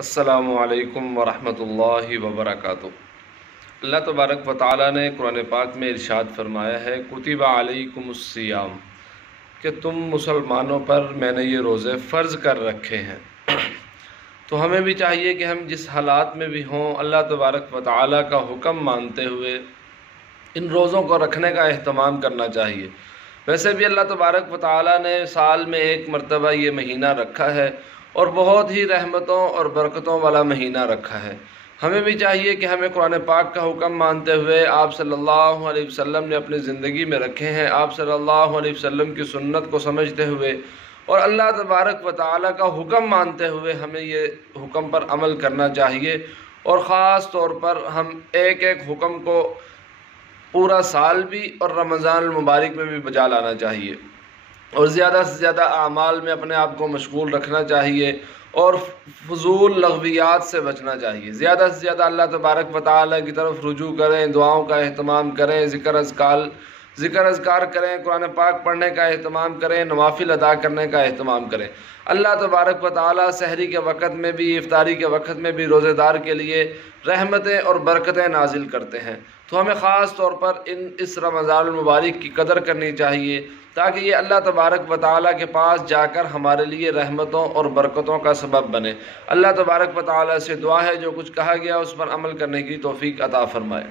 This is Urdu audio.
السلام علیکم ورحمۃ اللہ وبرکاتہ۔ اللہ تبارک و تعالیٰ نے قرآن پاک میں ارشاد فرمایا ہے کتب علیکم الصیام، کہ تم مسلمانوں پر میں نے یہ روزے فرض کر رکھے ہیں۔ تو ہمیں بھی چاہیے کہ ہم جس حالات میں بھی ہوں اللہ تبارک و تعالیٰ کا حکم مانتے ہوئے ان روزوں کو رکھنے کا اہتمام کرنا چاہیے۔ ویسے بھی اللہ تبارک و تعالیٰ نے سال میں ایک مرتبہ یہ مہینہ رکھا ہے اور بہت ہی رحمتوں اور برکتوں والا مہینہ رکھا ہے۔ ہمیں بھی چاہیے کہ ہمیں قرآن پاک کا حکم مانتے ہوئے آپ صلی اللہ علیہ وسلم نے اپنی زندگی میں رکھے ہیں، آپ صلی اللہ علیہ وسلم کی سنت کو سمجھتے ہوئے اور اللہ تبارک و تعالیٰ کا حکم مانتے ہوئے ہمیں یہ حکم پر عمل کرنا چاہیے، اور خاص طور پر ہم ایک ایک حکم کو پورا سال بھی اور رمضان المبارک میں بھی بجا لانا چاہیے، اور زیادہ سے زیادہ اعمال میں اپنے آپ کو مشغول رکھنا چاہیے اور فضول لغویات سے بچنا چاہیے۔ زیادہ سے زیادہ اللہ تبارک و تعالیٰ کی طرف رجوع کریں، دعاؤں کا اہتمام کریں، ذکر اذکار کریں، قرآن پاک پڑھنے کا اہتمام کریں، نوافل ادا کرنے کا اہتمام کریں۔ اللہ تبارک و تعالیٰ سحری کے وقت میں بھی افطاری کے وقت میں بھی روزے دار کے لیے رحمتیں اور برکتیں نازل کرتے ہیں۔ تو ہمیں خاص طور پر اس رمضان المبارک کی قدر کرنی چاہیے تاکہ یہ اللہ تبارک و تعالیٰ کے پاس جا کر ہمارے لیے رحمتوں اور برکتوں کا سبب بنے۔ اللہ تبارک و تعالیٰ سے دعا ہے جو کچھ کہا گیا اس پر عمل کرنے کی توفیق عطا فرمائے۔